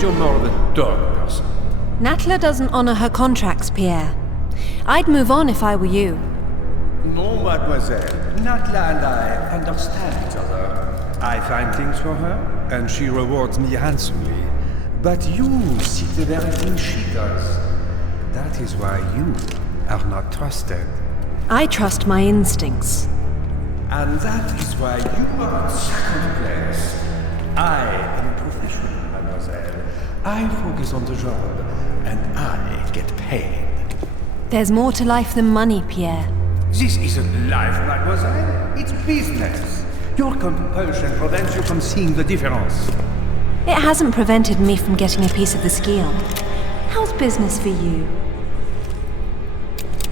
suppose you're more of a dog person. Natla doesn't honor her contracts, Pierre. I'd move on if I were you. No, mademoiselle. Natla and I understand each other. I find things for her, and she rewards me handsomely. But you seek the very thing she does. That is why you are not trusted. I trust my instincts. And that is why you are in second place. I am a professional, mademoiselle. I focus on the job, and I get paid. There's more to life than money, Pierre. This isn't life, mademoiselle. It's business. Your compulsion prevents you from seeing the difference. It hasn't prevented me from getting a piece of the skill. How's business for you?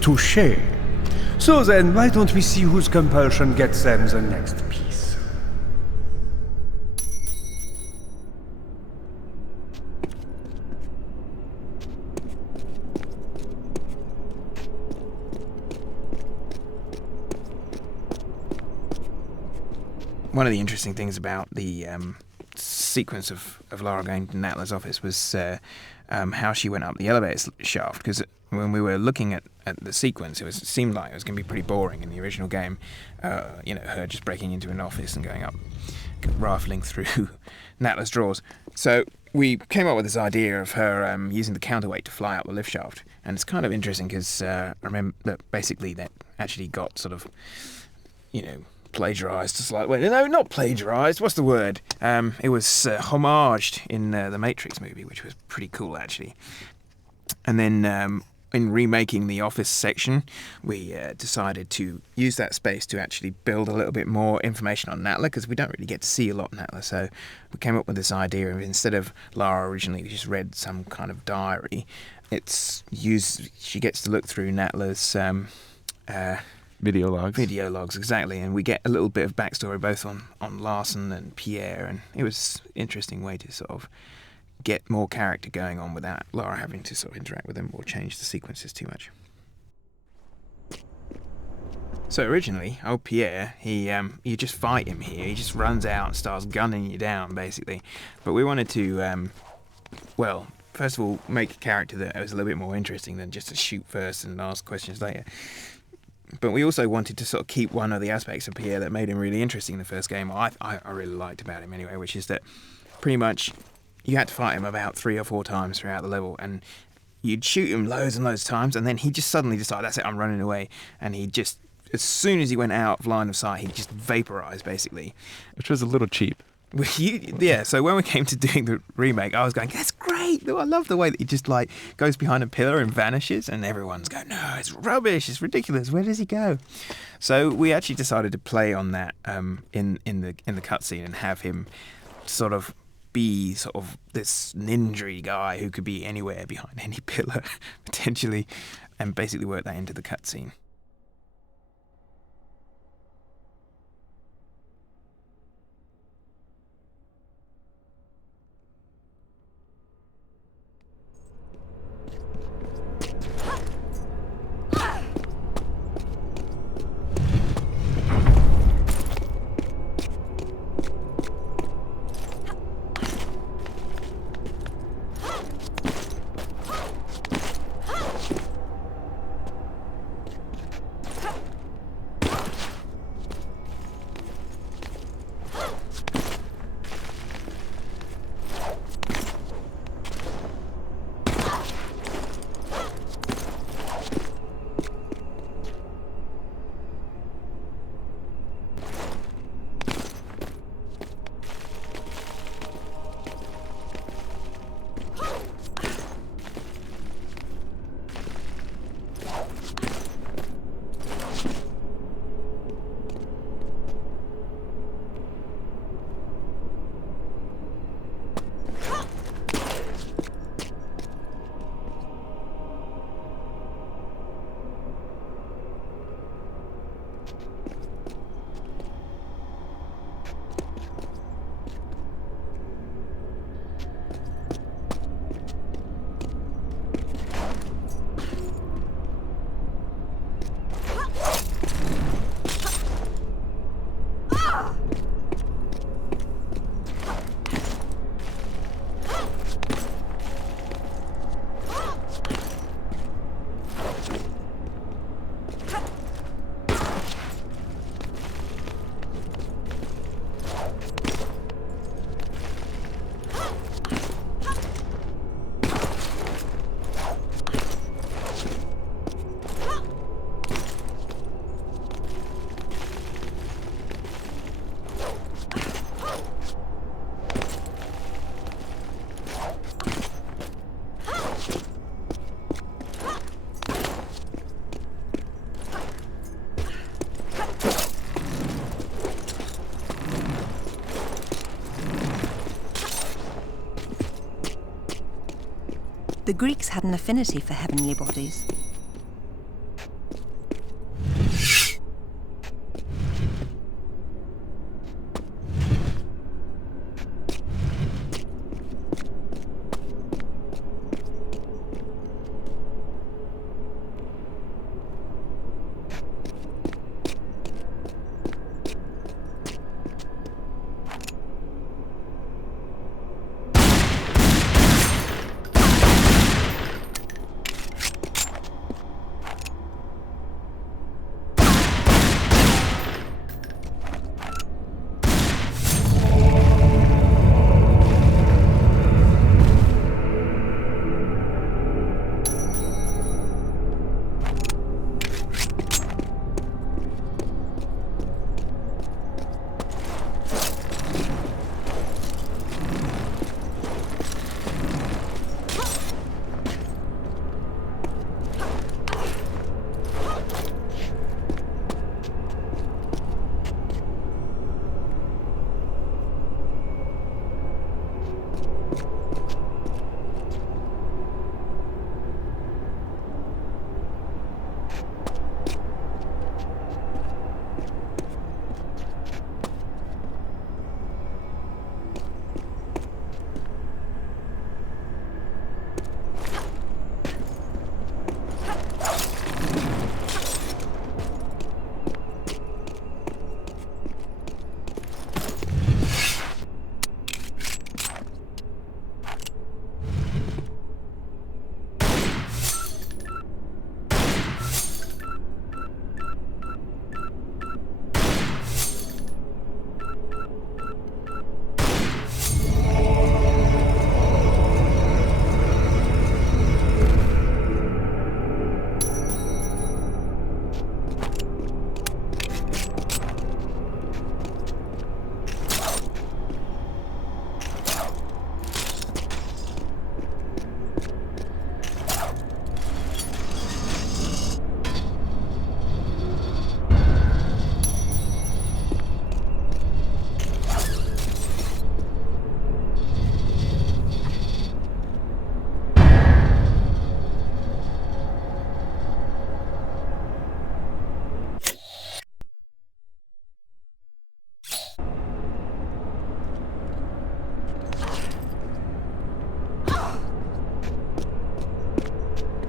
Touché. So then, why don't we see whose compulsion gets them the next piece? One of the interesting things about the sequence of Lara going to Natla's office was how she went up the elevator shaft, because when we were looking at the sequence, it seemed like it was going to be pretty boring in the original game. Her just breaking into an office and going up, rifling through Natla's drawers. So we came up with this idea of her using the counterweight to fly up the lift shaft, and it's kind of interesting because I remember that basically that actually got sort of, plagiarised to slight way. No, not plagiarised. What's the word? It was homaged in the Matrix movie, which was pretty cool actually. And then in remaking the office section, we decided to use that space to actually build a little bit more information on Natla, because we don't really get to see a lot of Natla. So we came up with this idea of, instead of Lara originally just read some kind of diary, she gets to look through Natla's Video logs, exactly, and we get a little bit of backstory both on Larson and Pierre, and it was an interesting way to sort of get more character going on without Lara having to sort of interact with them or change the sequences too much. So originally, old Pierre, you just fight him here. He just runs out and starts gunning you down, basically. But we wanted to, first of all, make a character that was a little bit more interesting than just to shoot first and ask questions later. But we also wanted to sort of keep one of the aspects of Pierre that made him really interesting in the first game, I really liked about him anyway, which is that pretty much you had to fight him about 3 or 4 times throughout the level, and you'd shoot him loads and loads of times, and then he just suddenly decided, that's it, I'm running away, and he just, as soon as he went out of line of sight, he just vaporised, basically. which was a little cheap. So when we came to doing the remake, I was going, that's great. I love the way that he just goes behind a pillar and vanishes, and everyone's going, no, it's rubbish, it's ridiculous. Where does he go? So we actually decided to play on that in the cutscene and have him sort of be sort of this ninja guy who could be anywhere behind any pillar potentially, and basically work that into the cutscene. The Greeks had an affinity for heavenly bodies.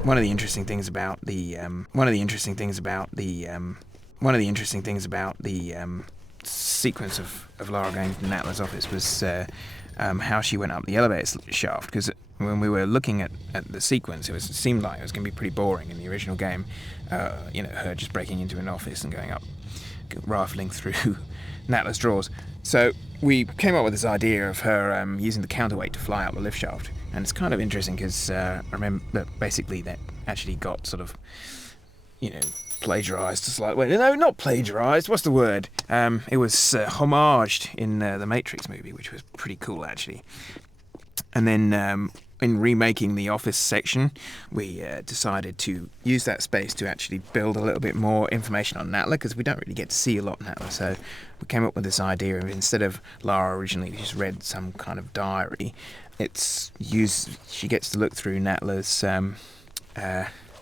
One of the interesting things about the sequence of Lara going to Natla's office was how she went up the elevator shaft. Because when we were looking at the sequence, it seemed like it was going to be pretty boring in the original game. Her just breaking into an office and going up, rifling through Natla's drawers. So we came up with this idea of her using the counterweight to fly up the lift shaft. And it's kind of interesting because I remember that basically that actually got sort of, plagiarised slightly. No, not plagiarised. What's the word? It was homaged in the Matrix movie, which was pretty cool actually. And then in remaking the office section, we decided to use that space to actually build a little bit more information on Natla, because we don't really get to see a lot of Natla. So we came up with this idea of, instead of Lara originally just read some kind of diary, she gets to look through Natla's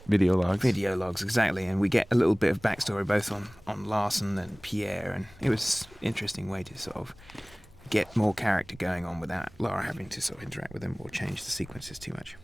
video logs, exactly, and we get a little bit of backstory both on Larsen and Pierre, and it was an interesting way to sort of get more character going on without Lara having to sort of interact with them or change the sequences too much.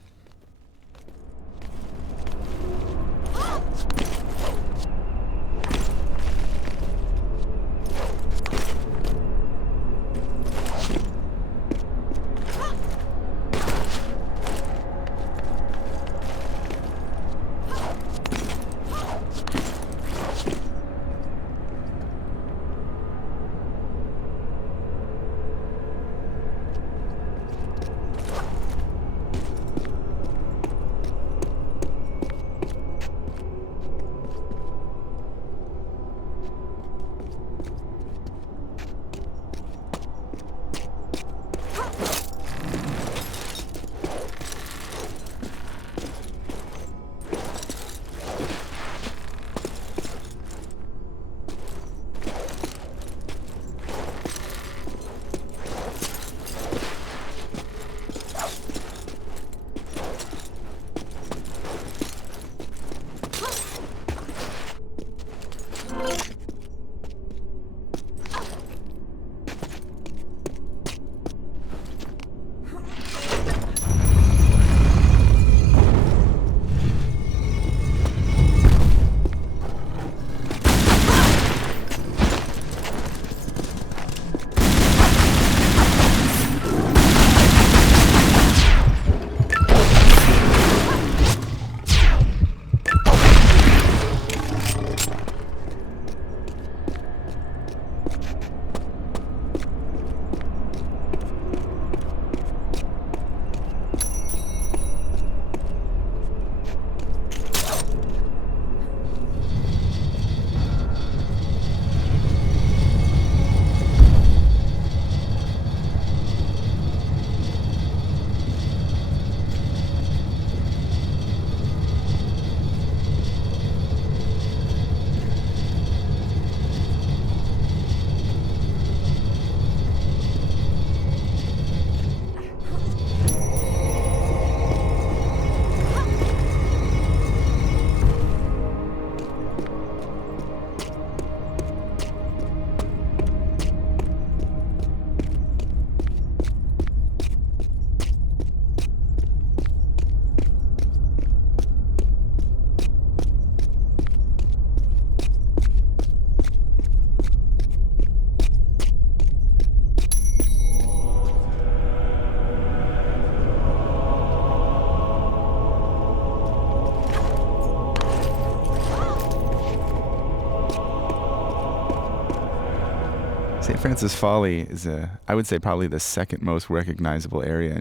St. Francis Folly is I would say probably the second most recognizable area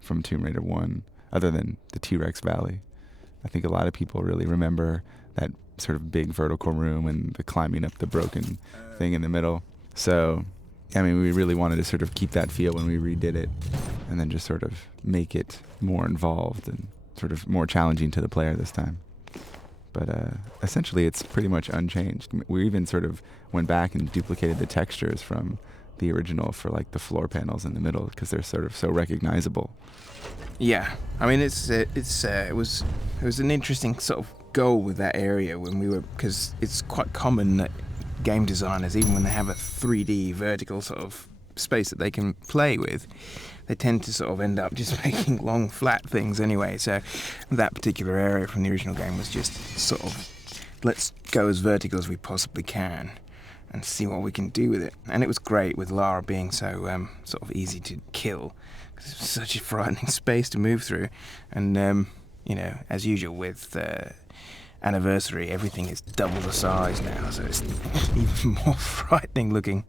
from Tomb Raider 1, other than the T-Rex Valley. I think a lot of people really remember that sort of big vertical room and the climbing up the broken thing in the middle. So, I mean, we really wanted to sort of keep that feel when we redid it, and then just sort of make it more involved and sort of more challenging to the player this time. But essentially, it's pretty much unchanged. We even sort of went back and duplicated the textures from the original for like the floor panels in the middle, because they're sort of so recognizable. Yeah, I mean, it was an interesting sort of goal with that area when we were, because it's quite common that game designers, even when they have a 3D vertical sort of space that they can play with, they tend to sort of end up just making long flat things anyway. So that particular area from the original game was just sort of, let's go as vertical as we possibly can and see what we can do with it. And it was great with Lara being so sort of easy to kill, because it was such a frightening space to move through. And you know, as usual with Anniversary, everything is double the size now, so it's even more frightening looking.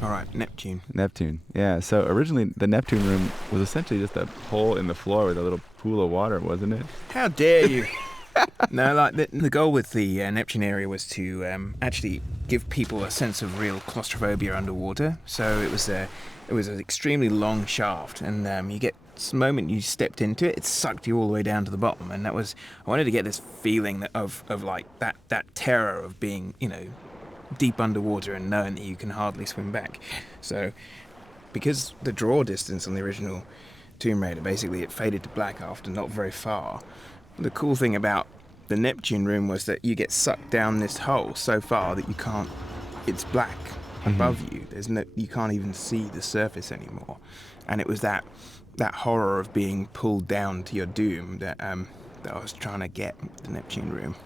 All right, Neptune. Neptune. Yeah. So originally the Neptune room was essentially just a hole in the floor with a little pool of water, wasn't it? How dare you? No, like the goal with the Neptune area was to actually give people a sense of real claustrophobia underwater. So it was an extremely long shaft, and the moment you stepped into it, it sucked you all the way down to the bottom. And I wanted to get this feeling of like that terror of being, deep underwater and knowing that you can hardly swim back. So because the draw distance on the original Tomb Raider, basically it faded to black after not very far. The cool thing about the Neptune room was that you get sucked down this hole so far that it's black above you. You can't even see the surface anymore. And it was that horror of being pulled down to your doom that I was trying to get with the Neptune room.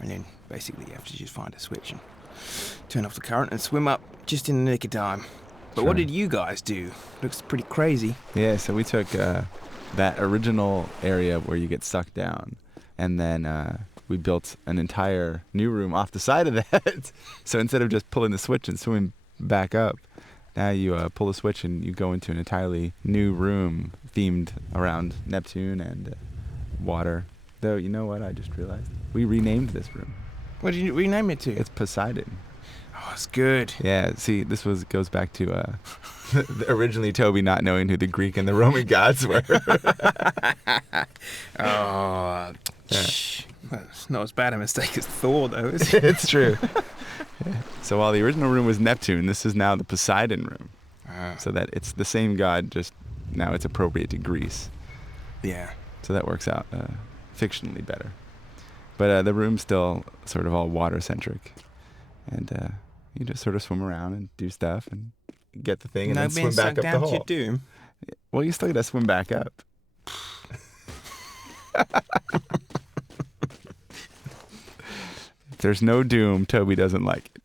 And then basically you have to just find a switch and turn off the current and swim up just in the nick of time. But Sure. What did you guys do? Looks pretty crazy. Yeah. So we took that original area where you get sucked down, and then we built an entire new room off the side of that. So instead of just pulling the switch and swimming back up, now you pull the switch and you go into an entirely new room themed around Neptune and water. Though, you know what? I just realized we renamed this room. What did you rename it to? It's Poseidon. Oh, it's good. Yeah. See, this goes back to originally Toby not knowing who the Greek and the Roman gods were. Oh, well, it's not as bad a mistake as Thor, though, is it? It's true. Yeah. So while the original room was Neptune, this is now the Poseidon room. So that it's the same god, just now it's appropriate to Greece. Yeah. So that works out fictionally better. But the room's still sort of all water-centric. And you just sort of swim around and do stuff and get the thing and then swim back up the down to hole. your doom. Well, you still got to swim back up. If there's no doom, Toby doesn't like it.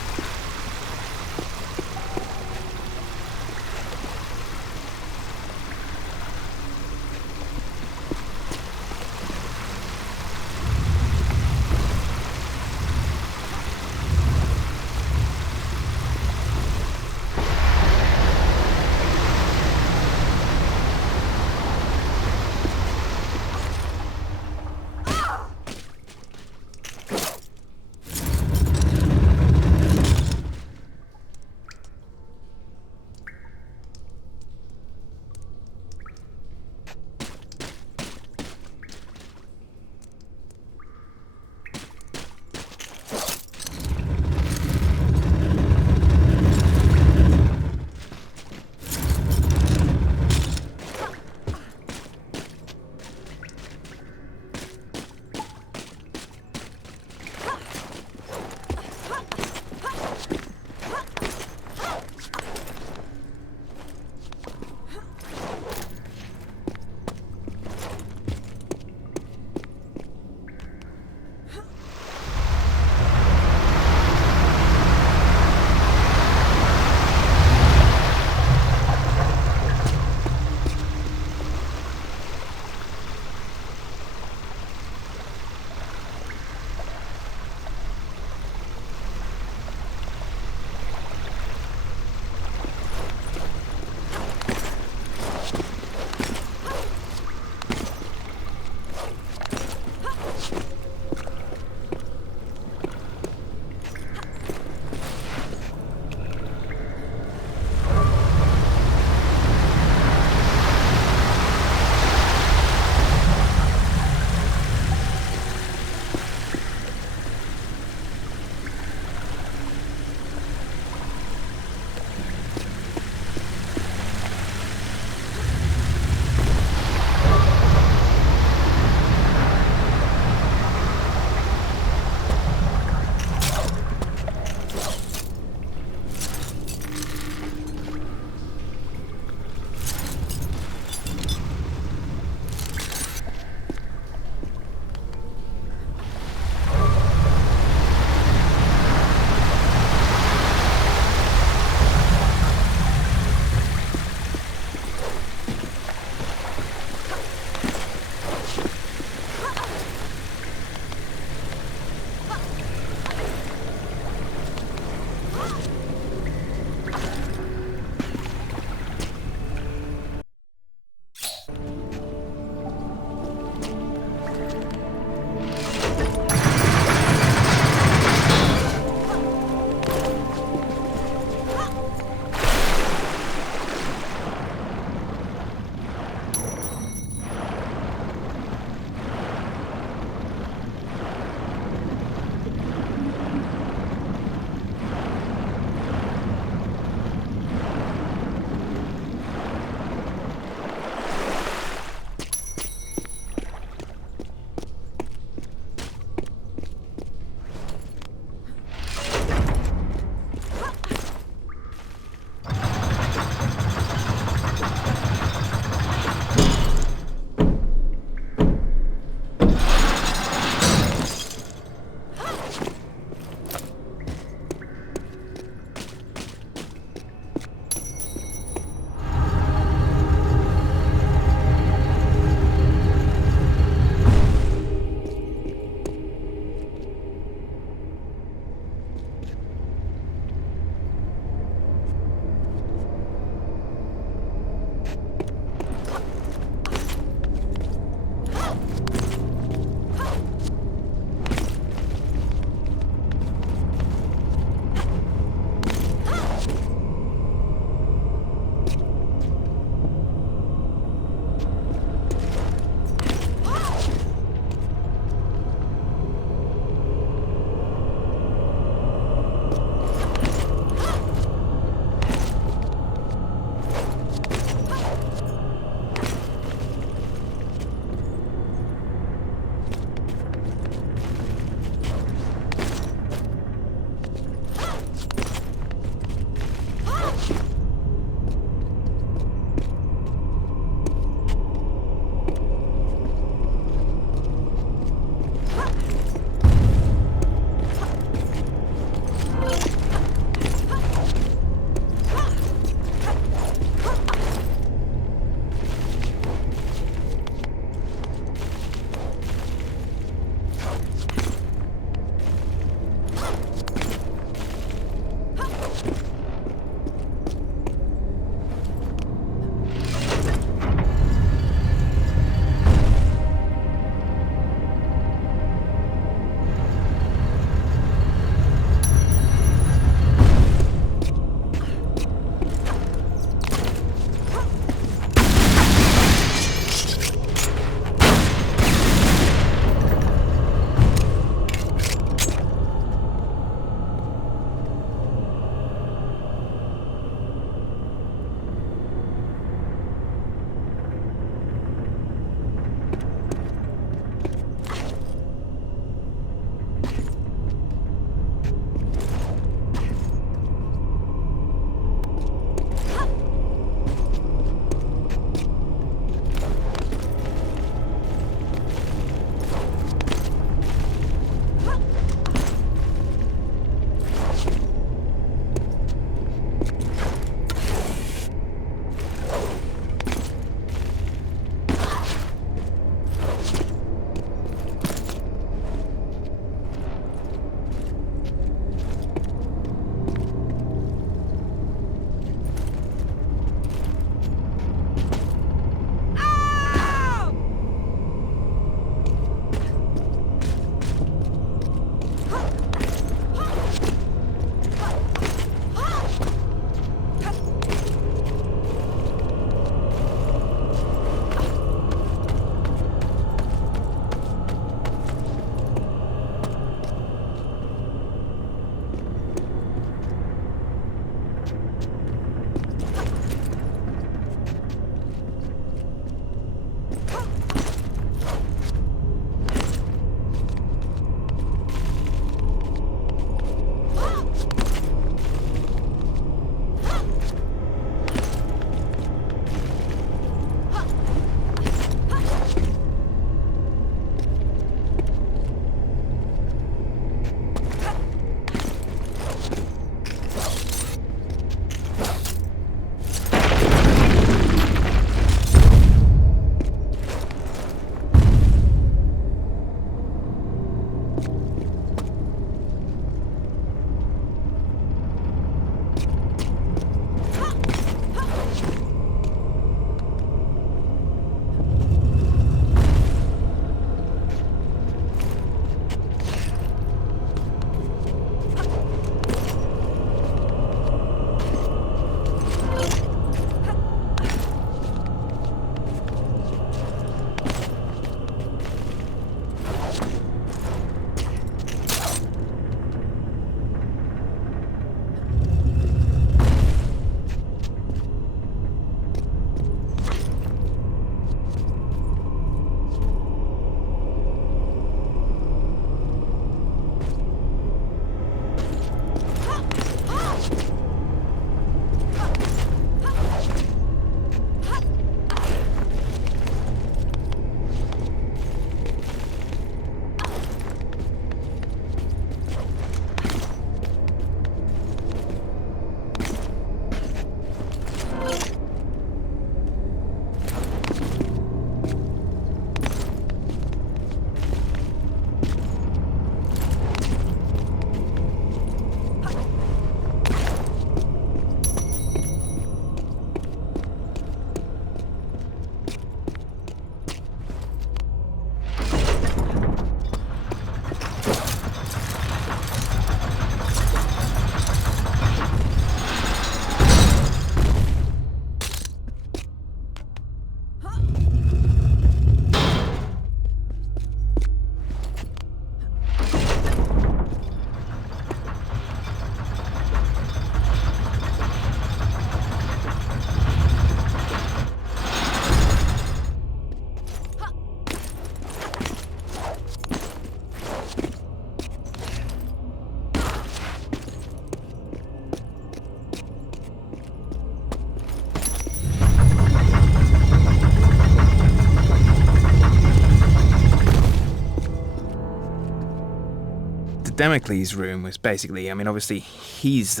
Damocles' room was basically, I mean, obviously his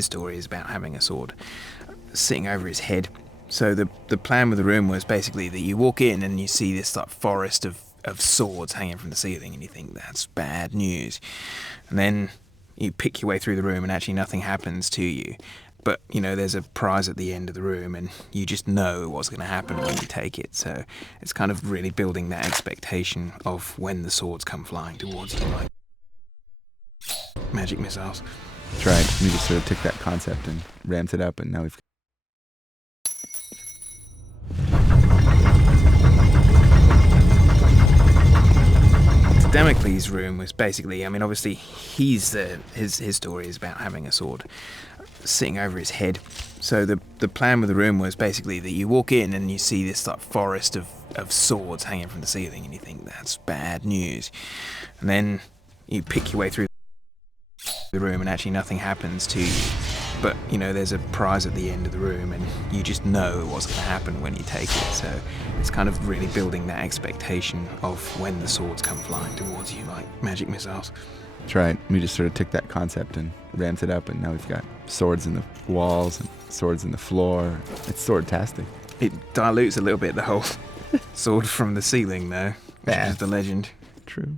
story is about having a sword sitting over his head. So the plan with the room was basically that you walk in and you see this like forest of swords hanging from the ceiling, and you think that's bad news. And then you pick your way through the room and actually nothing happens to you. But, you know, there's a prize at the end of the room and you just know what's going to happen when you take it. So it's kind of really building that expectation of when the swords come flying towards you, like magic missiles. That's right. We just sort of took that concept and ramped it up, and now we've... Damocles' room was basically, I mean, obviously his story is about having a sword sitting over his head. So the plan with the room was basically that you walk in and you see this like forest of swords hanging from the ceiling, and you think that's bad news. And then you pick your way through the room and actually nothing happens to you. But, you know, there's a prize at the end of the room and you just know what's going to happen when you take it. So it's kind of really building that expectation of when the swords come flying towards you, like magic missiles. That's right. We just sort of took that concept and ramped it up, and now we've got swords in the walls and swords in the floor. It's sword-tastic. It dilutes a little bit the whole sword from the ceiling, though, which Yeah. is the legend. True.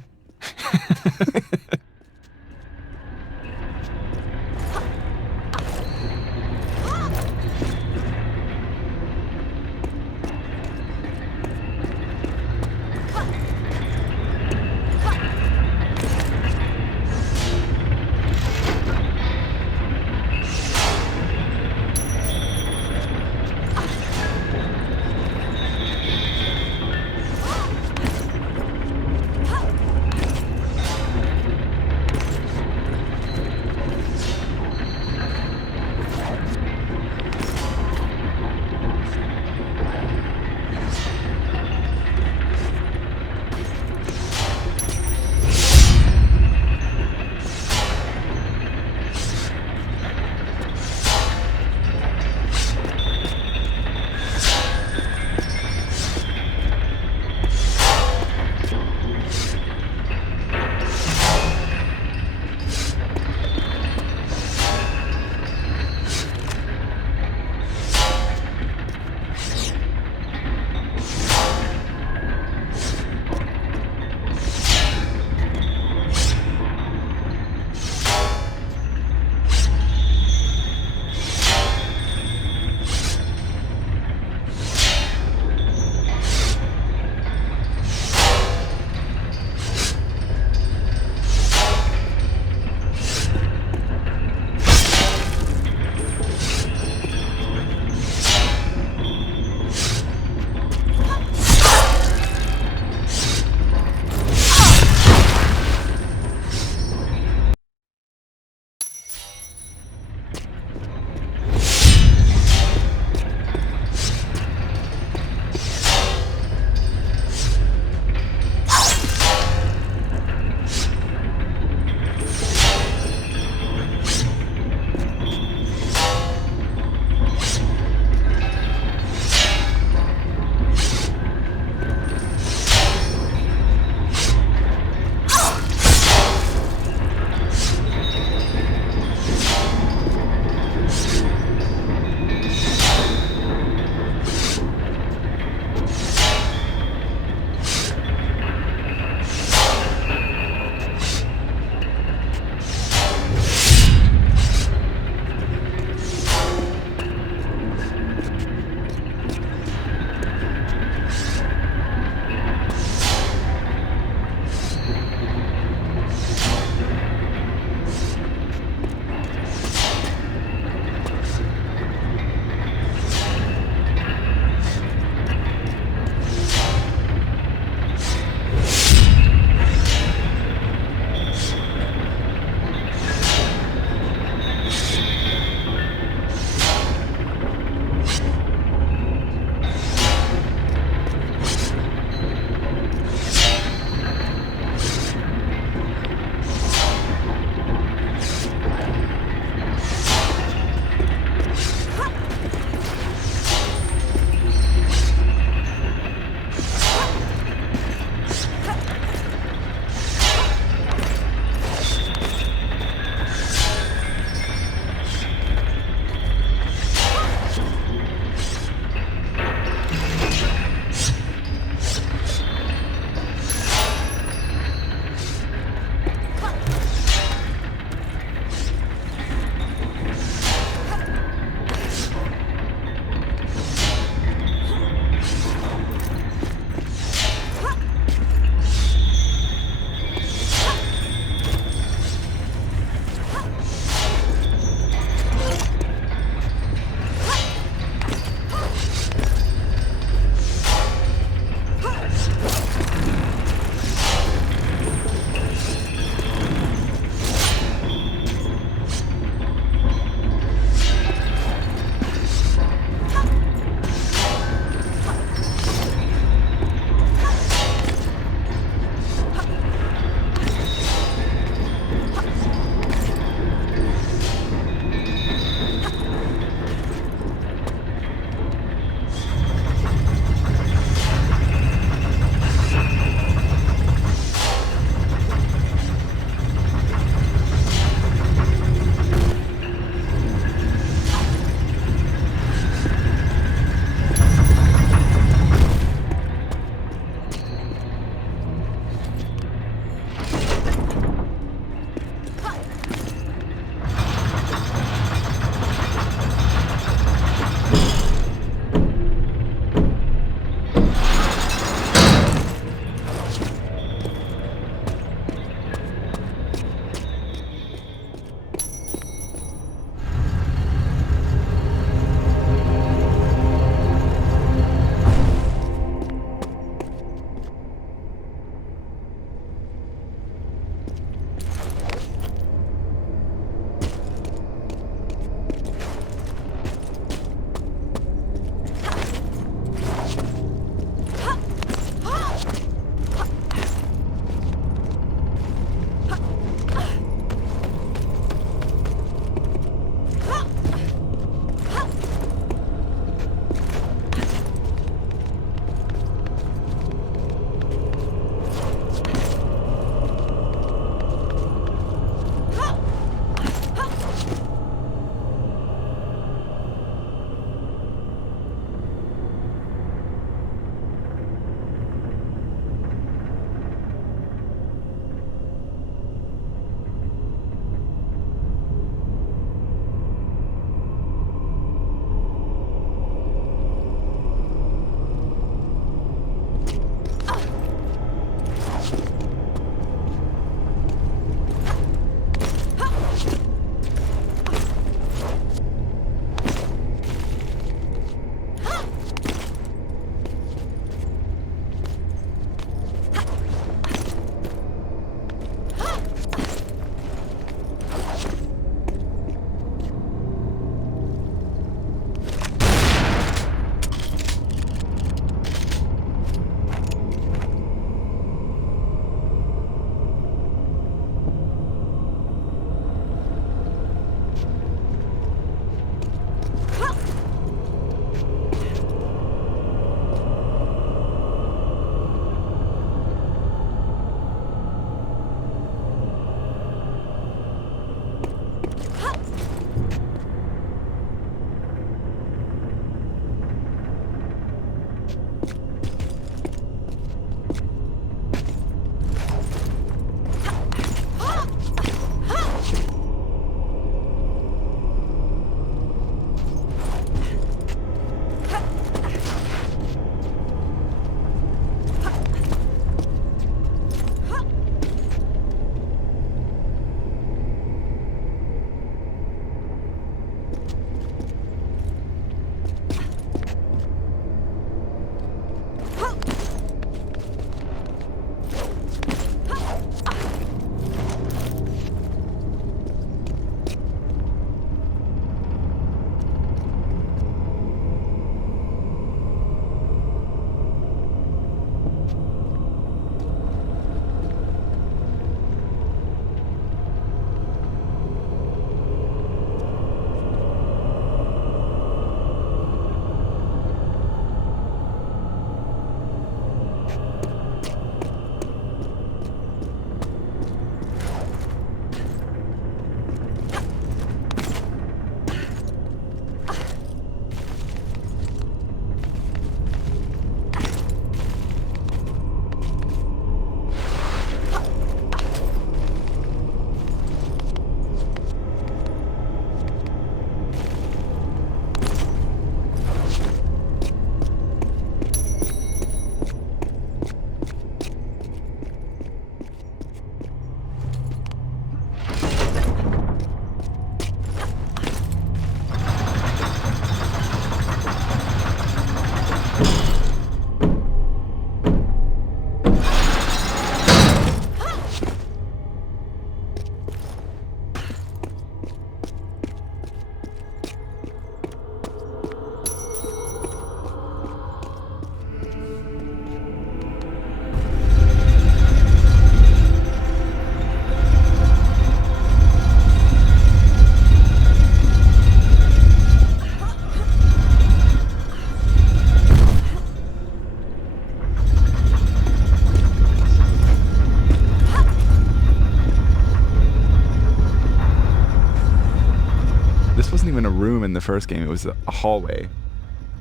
even a room in the first game. It was a hallway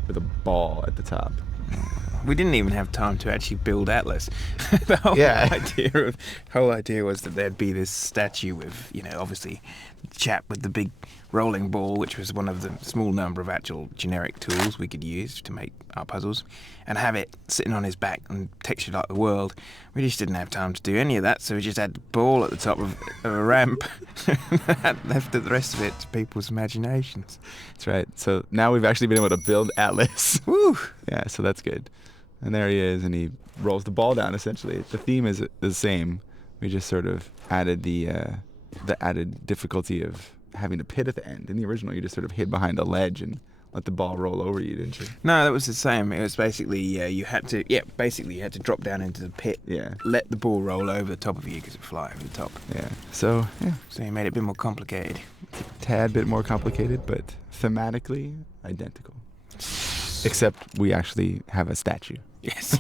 with a ball at the top. We didn't even have time to actually build Atlas. The whole idea was that there'd be this statue with, obviously, the chap with the big rolling ball, which was one of the small number of actual generic tools we could use to make our puzzles, and have it sitting on his back and textured like the world. We just didn't have time to do any of that, so we just had the ball at the top of a ramp. That left the rest of it to people's imaginations. That's right. So now we've actually been able to build Atlas. Woo! Yeah, so that's good. And there he is, and he rolls the ball down, essentially. The theme is the same. We just sort of added the added difficulty of having a pit at the end. In the original, you just sort of hid behind a ledge and let the ball roll over you, didn't you? No, that was the same. It was basically you had to drop down into the pit. Yeah. Let the ball roll over the top of you because it fly over the top. Yeah. So you made it a bit more complicated. a tad bit more complicated, but thematically identical. Except we actually have a statue. Yes.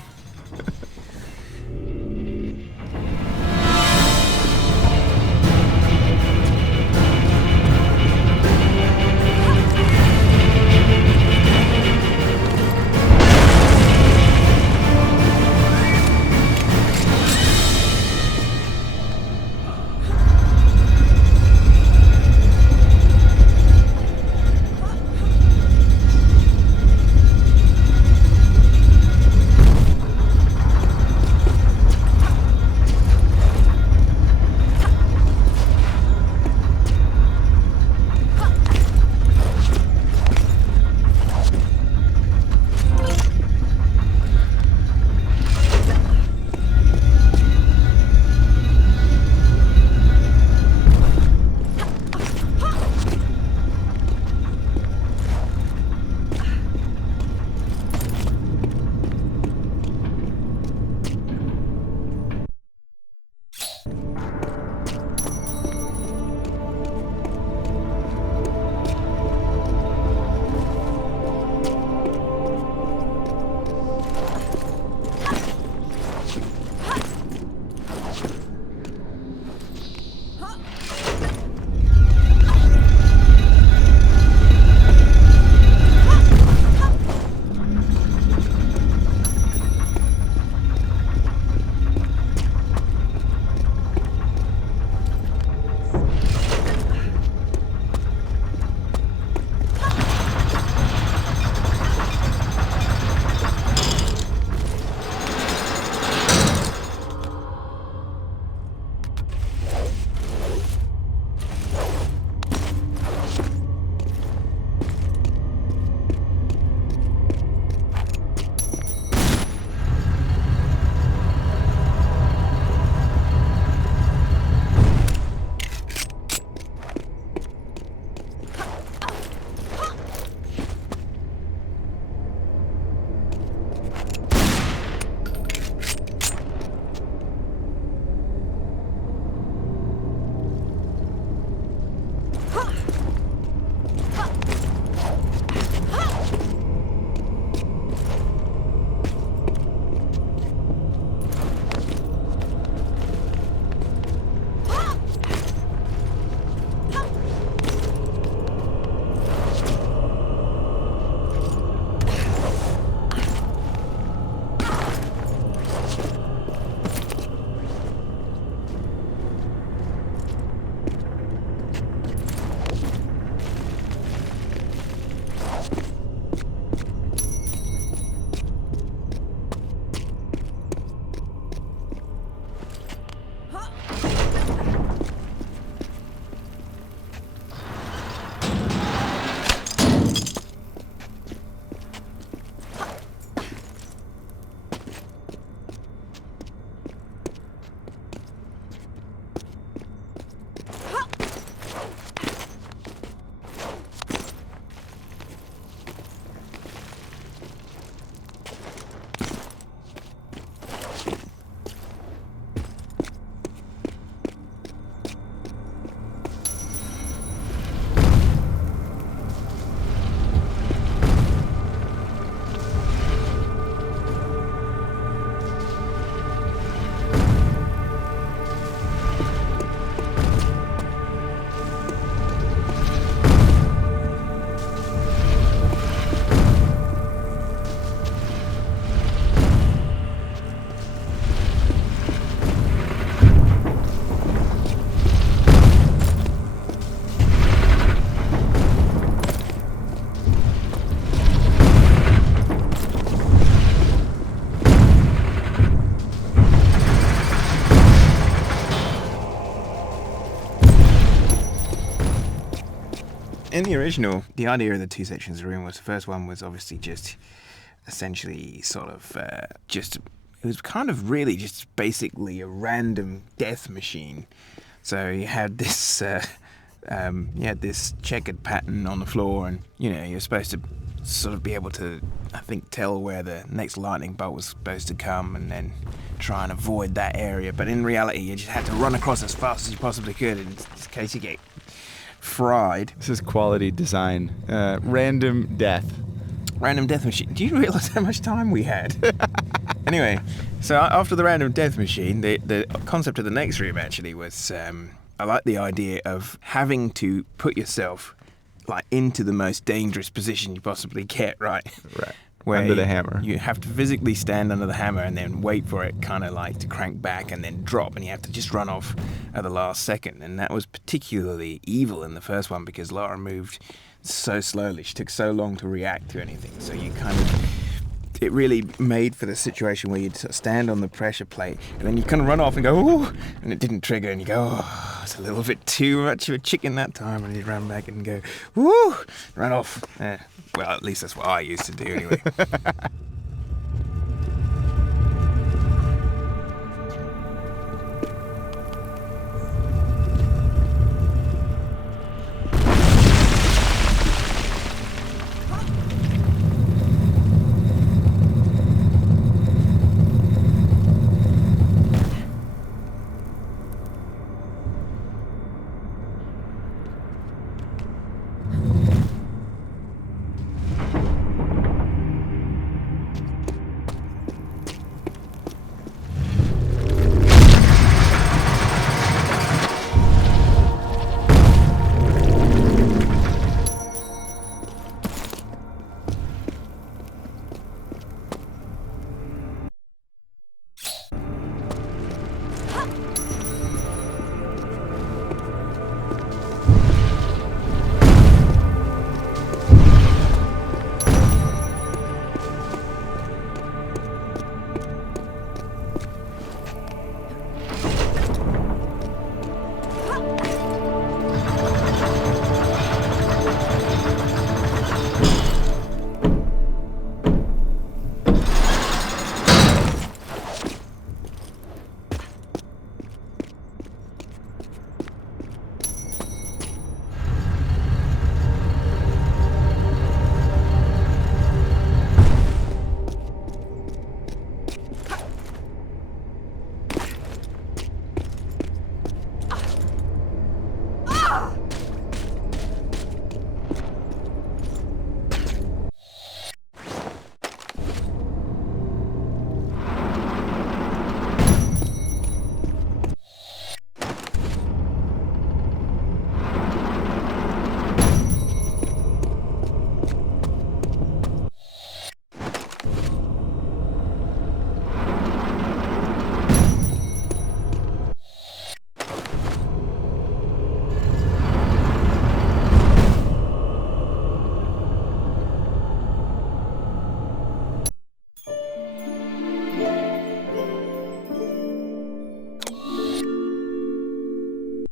in the original, the idea of the two sections of the room was the first one was obviously just essentially sort of it was kind of really just basically a random death machine. So you had this this checkered pattern on the floor, and you're supposed to sort of be able to, I think, tell where the next lightning bolt was supposed to come and then try and avoid that area. But in reality, you just had to run across as fast as you possibly could in case you get fried. This is quality design. Random death. Random death machine. Do you realise how much time we had? Anyway, so after the random death machine, the concept of the next room actually was, I like the idea of having to put yourself like into the most dangerous position you possibly get, right? Right. Where Under the hammer. You have to physically stand under the hammer and then wait for it kind of like to crank back and then drop, and you have to just run off at the last second. And that was particularly evil in the first one because Lara moved so slowly. She took so long to react to anything. So you kind of... It really made for the situation where you'd sort of stand on the pressure plate and then you kind of run off and go, ooh, and it didn't trigger, and you go, oh, it's a little bit too much of a chicken that time, and you'd run back and go, woo, run off. Well, at least that's what I used to do anyway.